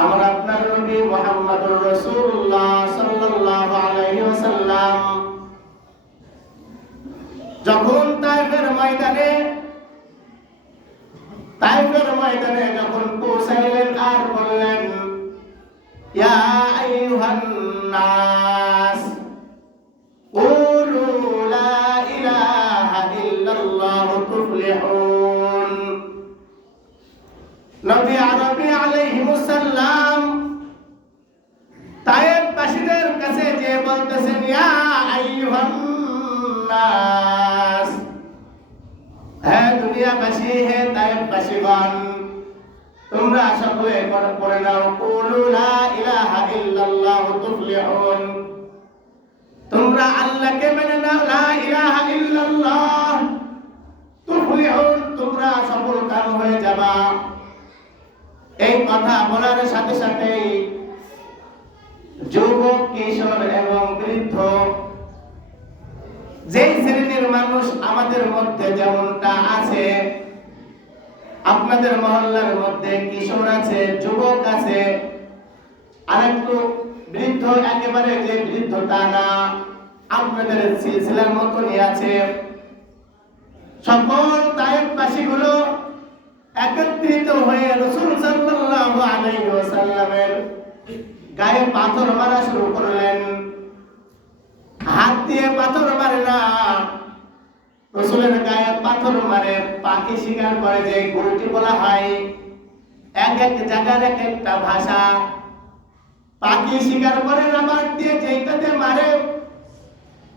আমার আপনার নবী মুহাম্মদুর রাসূলুল্লাহ সাল্লাল্লাহু আলাইহি ওয়াসাল্লাম যখন তায়েফের ময়দানে যখন পৌঁছাইলেন আর বললেন, ইয়া আইয়ুহান নাস কুলু লা ইলাহা ইল্লাল্লাহ তুফলিহুন। নবী আরবি আলাইহিস সালাম তায়েফবাসীদের কাছে যে বলতেছেন, ইয়া আইয়ুহান নাস, হে দুনিয়াবাসী, হে তায়েফবাসীগণ, তোমরা সকলে পড়ে নাও, কুলু লা ইলাহা ইল্লাল্লাহ তুফলিহুন, তোমরা আল্লাহকে মেনে নাও, লা ইলাহা ইল্লাল্লাহ তুফলিহুন, তোমরা সফলকাম হয়ে যাবা। এই কথা বলার সাথে সাথেই যুবক, কিশোর এবং বৃদ্ধ, যেই শ্রেণীর মানুষ আমাদের মধ্যে যেমনটা আছে, আপনাদের মহল্লার মধ্যে কিশোর আছে, যুবক আছে, আরেকটু বৃদ্ধ, একেবারে যে বৃদ্ধতা না, আপনাদের সিলসিলার মতনই আছে, সকল তায়েফবাসী গুলো একত্রিত হয়ে রাসূল সাল্লাল্লাহু আলাইহি ওয়াসাল্লামের গায়ে পাথর মারা শুরু করলেন। হাত দিয়ে পাথর মারে না, রাসূলের গায়ে পাথর মারে, পাখি শিকার করে যে গুলটি বলা হয়, এক এক জায়গার এক একটা ভাষা, পাখি শিকার করে রাবার দিয়ে যেটাতে মারে,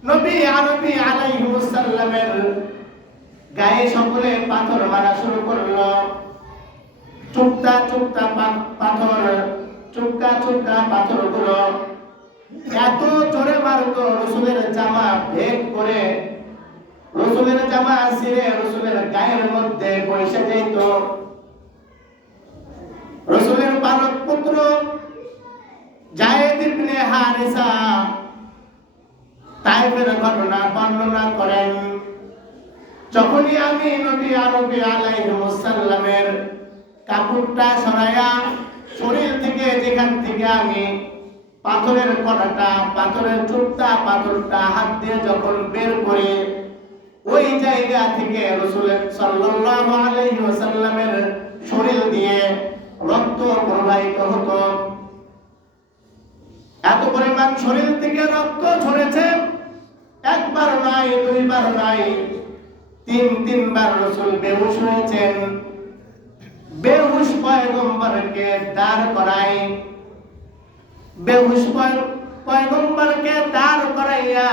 নবী আরবি আলাইহিস সালামের গায়ে সকলে পাথর মারা শুরু করলো। চুপটা চুপটা পাথরগুলো এত জোরে মারতো, রাসূলের জামা ভেদ করে, রাসূলের জামা ছিঁড়ে রাসূলের গায়ের মধ্যে পয়সা যেত। রাসূলের পালক পুত্র যায়েদ ইবনে হারিসা তায়েফের ঘটনা বর্ণনা করেন, যখনই আমি নবী আরবি আলাইহিস সালামের কাপড়টা সরাইয়া শরীর থেকে, যেখান থেকে আমি পাথরের কণাটা, পাথরের চুপটা, পাথরটা হাত দিয়ে যখন বের করে ওই জায়গা থেকে রাসূল সাল্লাল্লাহু আলাইহি ওয়াসাল্লামের শরীর দিয়ে রক্ত প্রবাহিত হতো। এত পরিমাণ শরীর থেকে রক্ত ঝরেছে, একবার নয়, দুইবার নয়, তিনবার রাসূল বেহুশ হয়েছেন। বেহুশ পয়গম্বরকে দাঁড় করায়, বেহুশ পয়গম্বরকে দাঁড় করাইয়া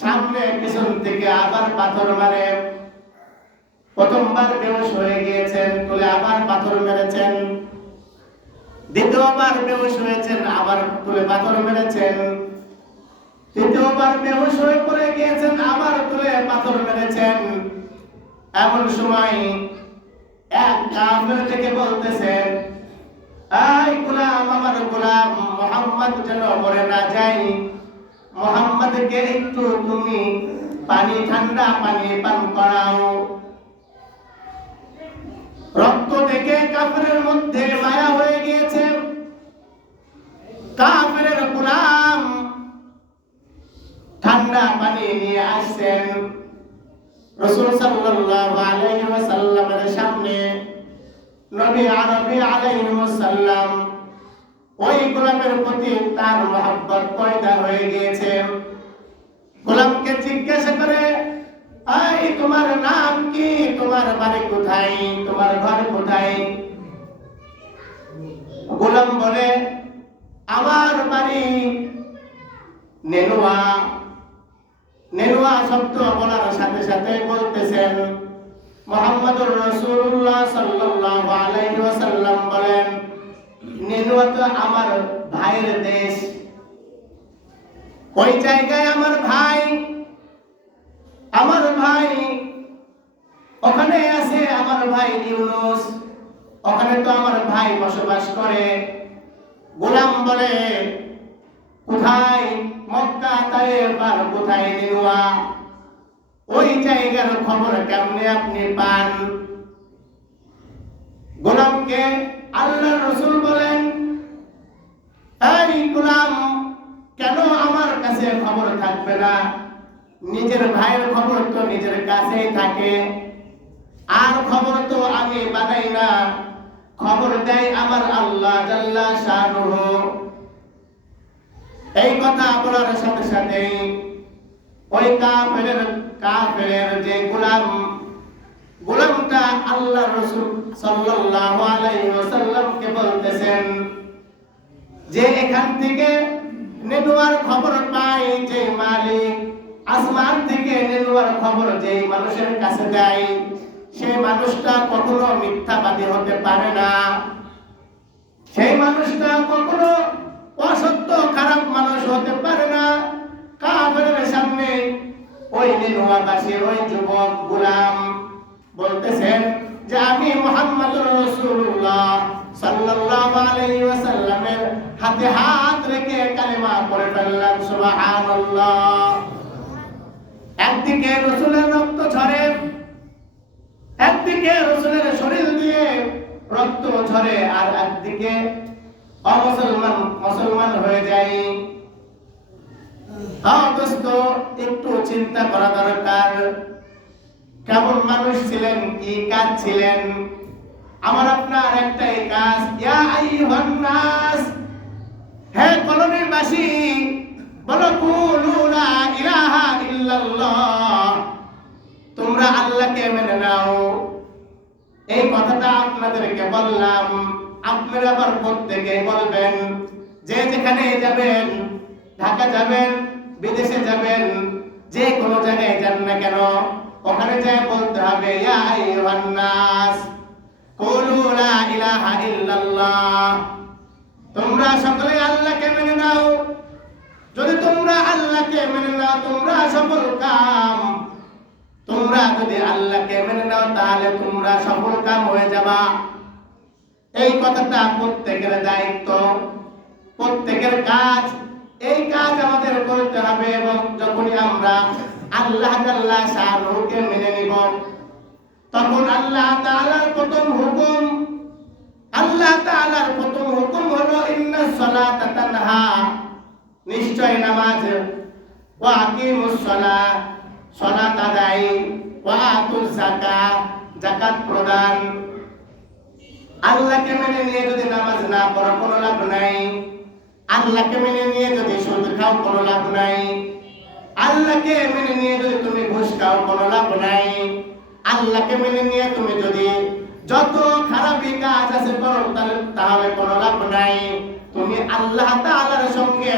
সামনে পিছন থেকে আবার পাথর মারে। প্রথমবার বেহুশ হয়ে গিয়েছেন, তুলে আবার পাথর মেরেছেন। দ্বিতীয়বার বেহুশ হয়েছেন, আবার তুলে পাথর মেরেছেন। তৃতীয়বার বেহুশ হয়ে পড়ে গিয়েছেন, আবার তুলে পাথর মেরেছেন। এমন সময় এক কাফের থেকে বলতেছেন, এই গোলাম, আমার গোলাম মুহাম্মদ যেন মরে না যায়, মুহাম্মদকে একটু তুমি পানি, ঠান্ডা পানি পান করাও। রক্ত দেখে কাফেরের মধ্যে মায়া হয়ে গিয়েছে। কাফেরের গোলাম ঠান্ডা পানি নিয়ে আসছেন, রাসূল সাল্লাল্লাহু আলাইহি ওয়াসাল্লামের সামনে। নবী আরবি আলাইহিস সালাম ওই গোলামের প্রতি তার মহব্বত পয়দা হয়ে গিয়েছে। গোলামকে জিজ্ঞাসা করে, এই তোমার নাম কি, তোমার বাড়ি কোথায়, তোমার ঘর কোথায়? গোলাম বলে, আমার বাড়ি নেনুয়া। নেনুয়া শব্দ বলার সাথে সাথে বলতেছেন, মুহাম্মদুর রাসূলুল্লাহ সাল্লাল্লাহু আলাইহি ওয়াসাল্লাম বলেন, নেনুয়া তো আমার ভাইয়ের দেশ। ওই জায়গায় আমার ভাই ওখানে আছে, আমার ভাই ইউনুস, ওখানে তো আমার ভাই বসবাস করে। গোলাম বলে, কোথায়? মক্কা, তায়েফ আর কোথায় নেনুয়া? ওই জায়গার খবর কেমনে আপনি পান? গোলামকে আল্লাহর রাসূল বলেন, থাকবে না। নিজের ভাইয়ের খবর তো নিজের কাছেই থাকে, আর খবর তো আমি বানাই না, খবর দেয় আমার আল্লাহ জাল্লা শানুহু। এই কথা বলার সাথে সাথে ওই কাফেরের যে গোলামটা আল্লাহ রাসূল সাল্লাল্লাহু আলাইহি ওয়াসাল্লামকে বলতেছেন যে এখান থেকে নেনুয়ার খবর পাই যে মালিক, আসমান থেকে নেনুয়ার খবর যে মানুষের কাছে দেয়, সেই মানুষটা কখনো মিথ্যাবাদী হতে পারে না, সেই মানুষটা কখনো অসত্য খারাপ মানুষ হতে পারে না। কাফেরের সামনে ওই নেনুয়াবাসীর ওই যুবক গোলাম বলতেছেন যে আমি মুহাম্মদুর রাসূলুল্লাহ সাল্লাল্লাহু আলাইহি ওয়াসাল্লামের হাতে হাত রেখে কালেমা পড়ে ফেললাম, সুবহানাল্লাহ। একদিকে রাসূলের রক্ত ঝরে, একদিকে রাসূলের শরীর দিয়ে রক্ত ঝরে, আর একদিকে মুসলমান হয়ে যায়। দোস্ত, একটু চিন্তা করা দরকার, কেমন মানুষ ছিলেন, কি কাজ ছিলেন। আমার আপনার একটাই কাজ, ইয়া আইয়ুহান নাস, হে কলোনিবাসী, বলো কুলু লা ইলাহা ইল্লাল্লাহ, তোমরা আল্লাহকে মেনে নাও। এই কথাটা আপনাদেরকে বললাম, আপনারা আবার প্রত্যেকেই বলবেন। যে যেখানে যাবেন, ঢাকা যাবেন, বিদেশে যাবেন, যে কোনো জায়গায় যান না কেন, ওখানে যায় বলতে হবে ইয়া আইয়ুহান নাস কুলু লা ইলাহা ইল্লাল্লাহ, তোমরা সকলে আল্লাহকে মেনে নাও। যদি তোমরা আল্লাহকে মেনে নাও, তোমরা সফল কাম। তোমরা যদি আল্লাহকে মেনে নাও, তাহলে তোমরা সফল কাম হয়ে যাবা। এই কথাটা প্রত্যেকের দায়িত্ব, প্রত্যেকের কাজ। এই কাজ আমাদের করতে হবে, এবং যখনই আমরা আল্লাহ তাআলা শানুকে মেনে নিব, তখন আল্লাহ তাআলার প্রথম হুকুম, আল্লাহ তাআলার প্রথম হুকুম হলো ইন্নাস সালাতা তানহা, নিশ্চয় নামাজ, ওয়া আকিমুস সালাহ, সালাত আদায়, ওয়া আতুজ যাকাত, যাকাত প্রদান। আল্লাহকে মেনে নিয়ে যদি নামাজ না পড়ো কোনো লাভ নাই, আল্লাহকে মেনে নিয়ে যদি সুদ খাও কোনো লাভ নাই, আল্লাহকে মেনে নিয়ে যদি তুমি ঘুষ খাও কোনো লাভ নাই, আল্লাহকে মেনে নিয়ে তুমি যদি যত খারাপই কাজ আছে করো তাহলে কোনো লাভ নাই। তুমি আল্লাহ তাআলার সঙ্গে